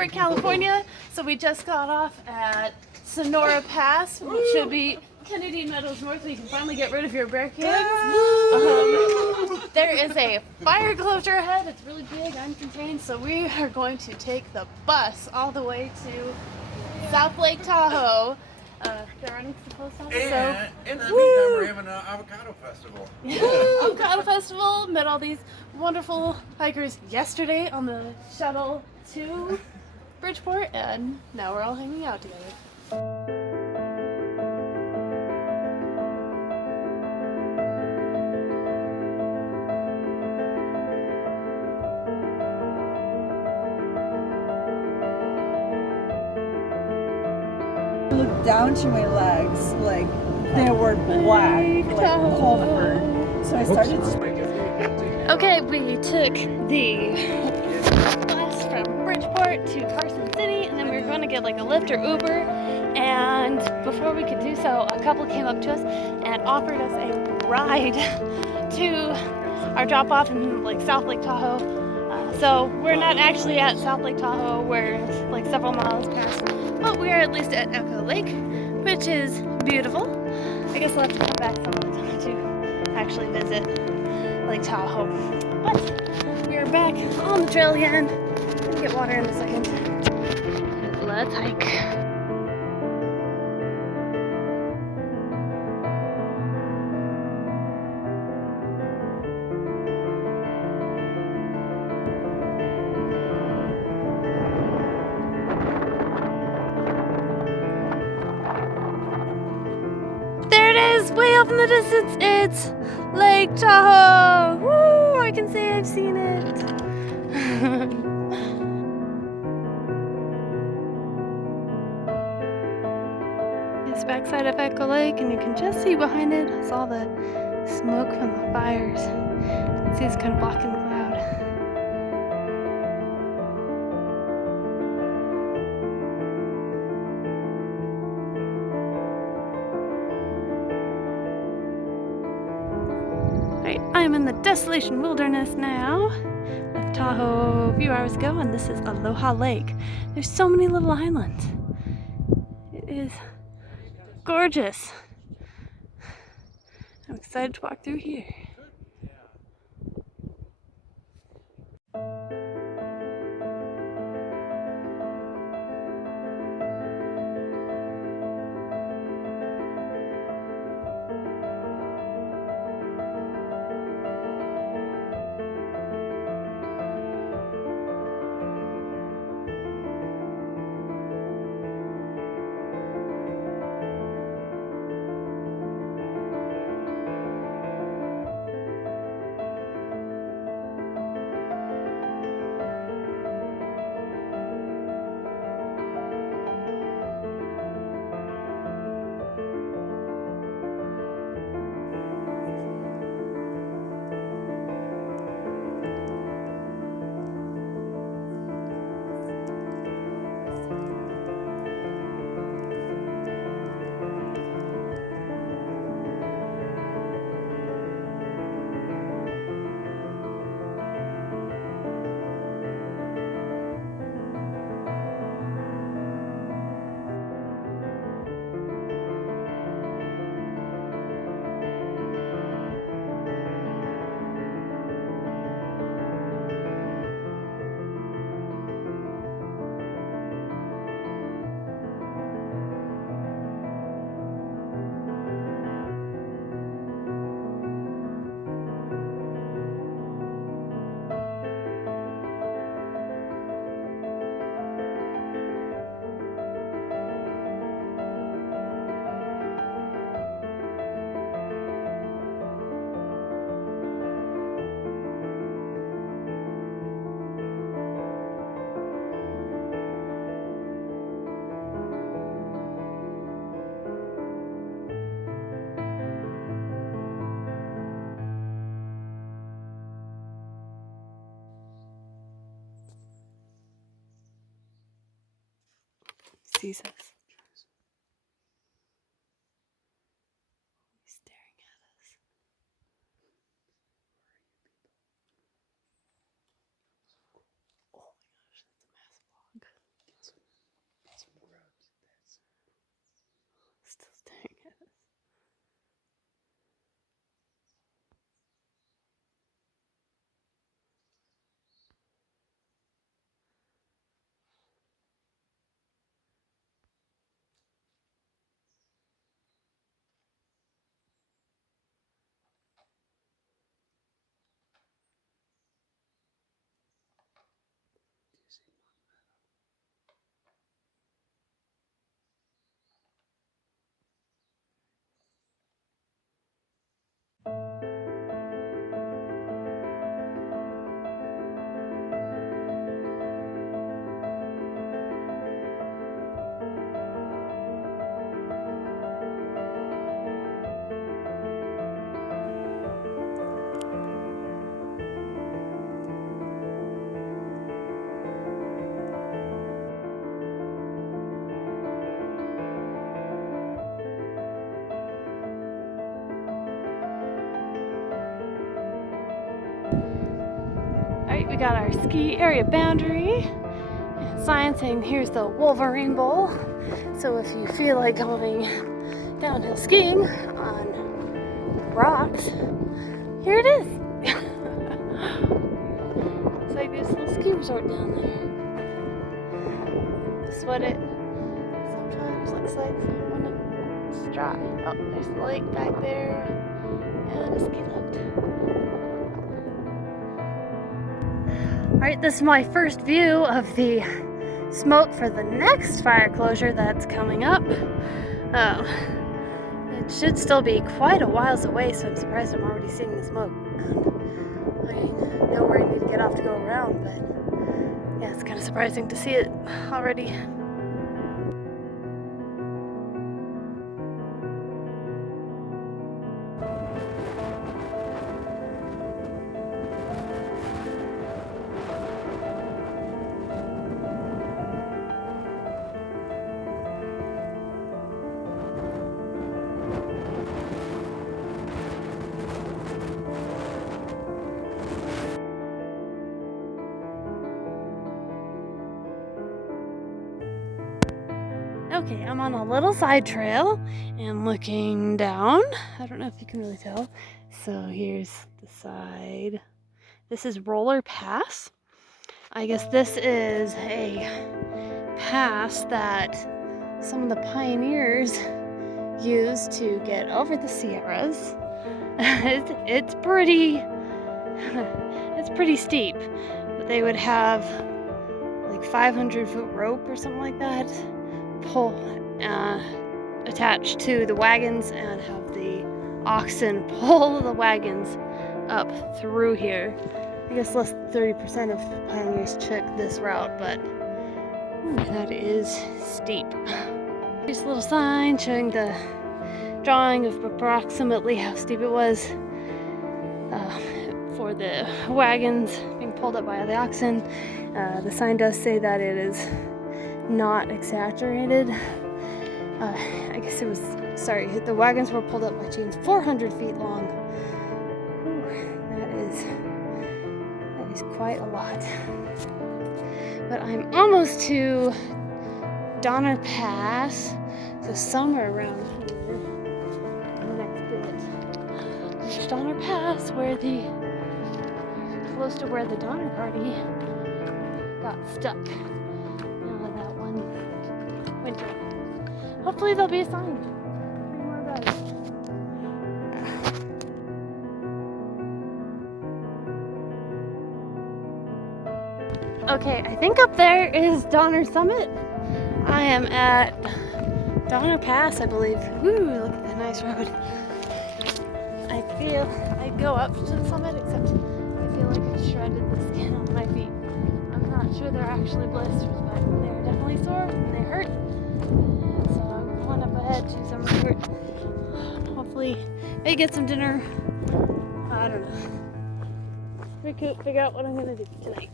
Bridgeport, California. So we just got off at Sonora Pass, which should be Kennedy Meadows North, so you can finally get rid of your barricades. There is a fire closure ahead. It's really big, uncontained, so we are going to take the bus all the way to South Lake Tahoe. They're running to the post office. And in the meantime, we're having an avocado festival. Avocado festival. Met all these wonderful hikers yesterday on the shuttle to Bridgeport, and now we're all hanging out together. Look down to my legs, like they were black, like covered. So I started. Okay, we took the bus from Bridgeport to Carson City, and then we were going to get like a Lyft or Uber. And before we could do so, a couple came up to us and offered us a ride to our drop-off in like South Lake Tahoe. So we're not actually at South Lake Tahoe, we're like several miles past, but we are at least at Echo Lake, which is beautiful. I guess we'll have to come back some other time to actually visit Lake Tahoe. But we are back on the trail again. Gonna get water in a second. Let's hike. Way off in the distance, it's Lake Tahoe. Woo! I can say I've seen it. It's backside of Echo Lake, and you can just see behind it. It's all the smoke from the fires. See, it's kind of blocking the cloud. I am in the Desolation Wilderness now. Left Tahoe a few hours ago, and this is Aloha Lake. There's so many little islands. It is gorgeous. I'm excited to walk through here. Sees us. He's staring at us. Oh my gosh, that's a massive log. got our ski area boundary and sign saying here's the Wolverine Bowl. So if you feel like going downhill skiing on rocks, here it is. It's like this little ski resort down there. This is what it sometimes looks like when it's dry. Oh, there's the lake back there and a ski lift. Alright, this is my first view of the smoke for the next fire closure that's coming up. It should still be quite a whiles away, so I'm surprised I'm already seeing the smoke. I know where I need to get off to go around, but yeah, it's kind of surprising to see it already. Okay, I'm on a little side trail and looking down. I don't know if you can really tell. So here's the side. This is Roller Pass. I guess this is a pass that some of the pioneers used to get over the Sierras. It's pretty steep, but they would have like 500-foot rope or something like that pull attached to the wagons and have the oxen pull the wagons up through here. I guess less than 30% of pioneers took this route, but that is steep. Here's a little sign showing the drawing of approximately how steep it was for the wagons being pulled up by the oxen. The sign does say that it is not exaggerated. I guess it was, sorry, the wagons were pulled up by chains 400 feet long. Whew, that is quite a lot. But I'm almost to Donner Pass, so somewhere around here, the next bit. There's Donner Pass, close to where the Donner Party got stuck. That one winter. Hopefully there'll be a sign. Bring more guys. Okay, I think up there is Donner Summit. I am at Donner Pass, I believe. Woo, look at that nice road. I feel I'd go up to the summit, except I feel like I shredded the skin on my feet. I'm not sure they're actually blisters, but they're definitely sore and they hurt. So I'm going up ahead to some resort. Hopefully maybe get some dinner. I don't know. Figure out what I'm gonna do tonight.